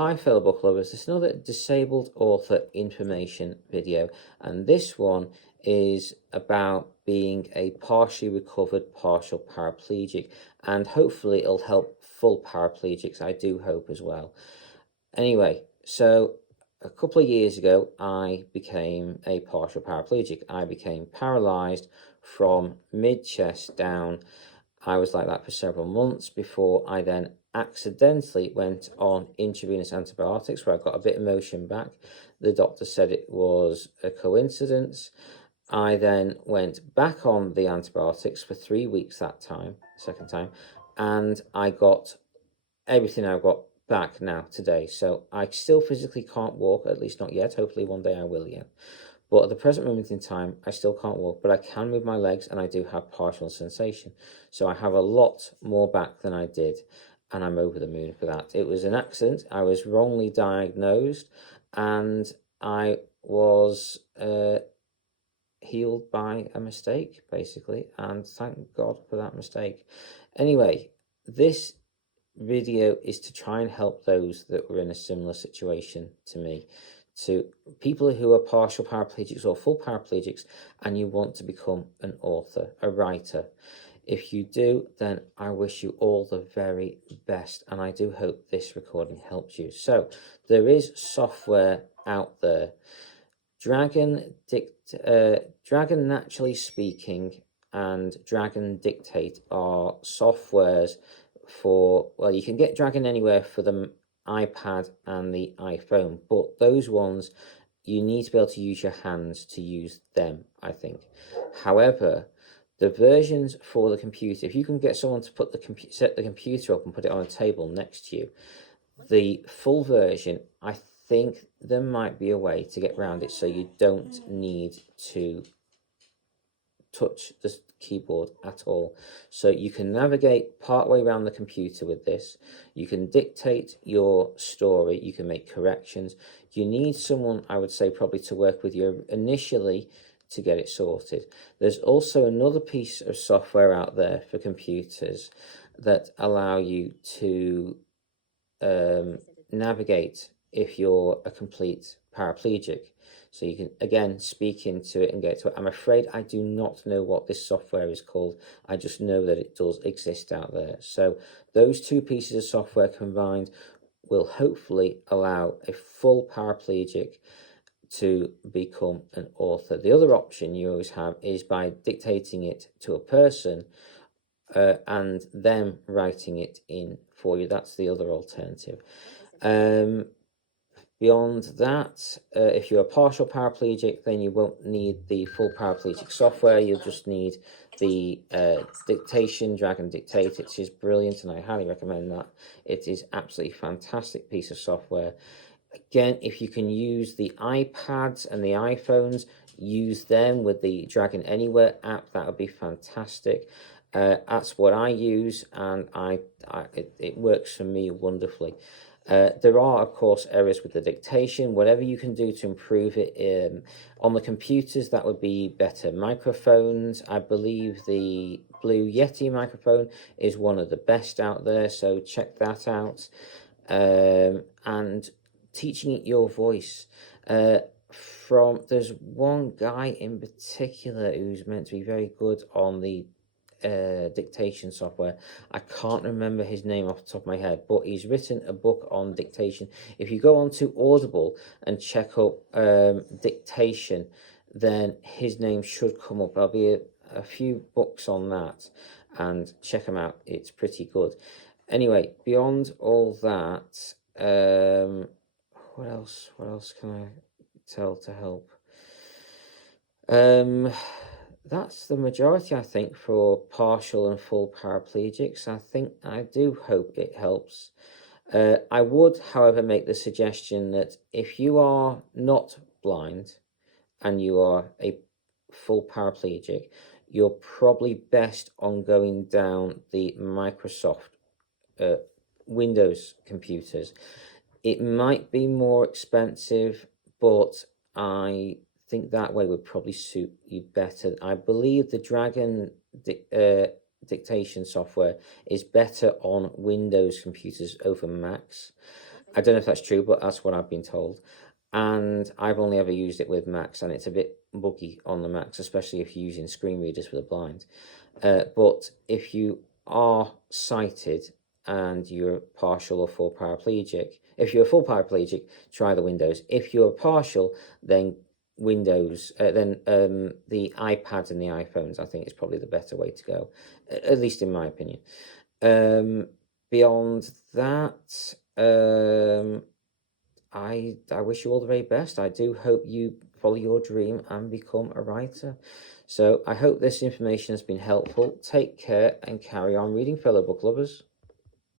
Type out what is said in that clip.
Hi fellow book lovers, this is another disabled author information video, and this one is about being a partially recovered partial paraplegic, and hopefully it'll help full paraplegics, I do hope as well. Anyway, so a couple of years ago I became a partial paraplegic. I became paralysed from mid-chest down. I was like that for several months before I then accidentally went on intravenous antibiotics, where I got a bit of motion back. The doctor said it was a coincidence. I then went back on the antibiotics for 3 weeks that time, second time, and I got everything I've got back now today. So I still physically can't walk, at least not yet. Hopefully one day I will, yeah. But at the present moment in time, I still can't walk, but I can move my legs and I do have partial sensation. So I have a lot more back than I did, and I'm over the moon for that. It was an accident. I was wrongly diagnosed, and I was healed by a mistake, basically, and thank God for that mistake. Anyway, this video is to try and help those that were in a similar situation to me, to people who are partial paraplegics or full paraplegics, and you want to become an author, a writer. If you do, then I wish you all the very best, and I do hope this recording helps you. So there is software out there. Dragon Naturally Speaking and Dragon Dictate are softwares for, well, you can get Dragon Anywhere for the iPad and the iPhone, but those ones you need to be able to use your hands to use them, I think. However, the versions for the computer, if you can get someone to put set the computer up and put it on a table next to you, the full version, I think there might be a way to get around it so you don't need to touch the keyboard at all. So you can navigate partway around the computer with this. You can dictate your story. You can make corrections. You need someone, I would say, probably to work with you initially to get it sorted. There's also another piece of software out there for computers that allow you to navigate if you're a complete paraplegic. So you can, again, speak into it and get to it. I'm afraid I do not know what this software is called. I just know that it does exist out there. So those two pieces of software combined will hopefully allow a full paraplegic to become an author. The other option you always have is by dictating it to a person and them writing it in for you. That's the other alternative. Beyond that, if you're a partial paraplegic, then you won't need the full paraplegic software. You'll just need the dictation, Dragon Dictate. It is brilliant, and I highly recommend that. It is absolutely fantastic piece of software. Again, if you can use the iPads and the iPhones, use them with the Dragon Anywhere app. That would be fantastic. That's what I use, and it works for me wonderfully. There are, of course, errors with the dictation. Whatever you can do to improve it on the computers, that would be better microphones. I believe the Blue Yeti microphone is one of the best out there, so check that out. And teaching it your voice. There's one guy in particular who's meant to be very good on the dictation software. I can't remember his name off the top of my head, but he's written a book on dictation. If you go onto Audible and check up dictation, then his name should come up. There'll be a few books on that, and check them out. It's pretty good. Anyway, beyond all that, what else can I tell to help? That's the majority, I think, for partial and full paraplegics. I do hope it helps. I would, however, make the suggestion that if you are not blind and you are a full paraplegic, you're probably best on going down the Microsoft Windows computers. It might be more expensive, but I think that way would probably suit you better. I believe the Dragon dictation software is better on Windows computers over Macs. I don't know if that's true, but that's what I've been told. And I've only ever used it with Macs, and it's a bit buggy on the Macs, especially if you're using screen readers for the blind. But if you are sighted and you're partial or full paraplegic, if you're a full paraplegic, try the Windows. If you're partial, then Windows, then the iPads and the iPhones, I think, is probably the better way to go, at least in my opinion. Beyond that, I wish you all the very best. I do hope you follow your dream and become a writer. So I hope this information has been helpful. Take care and carry on reading, fellow book lovers.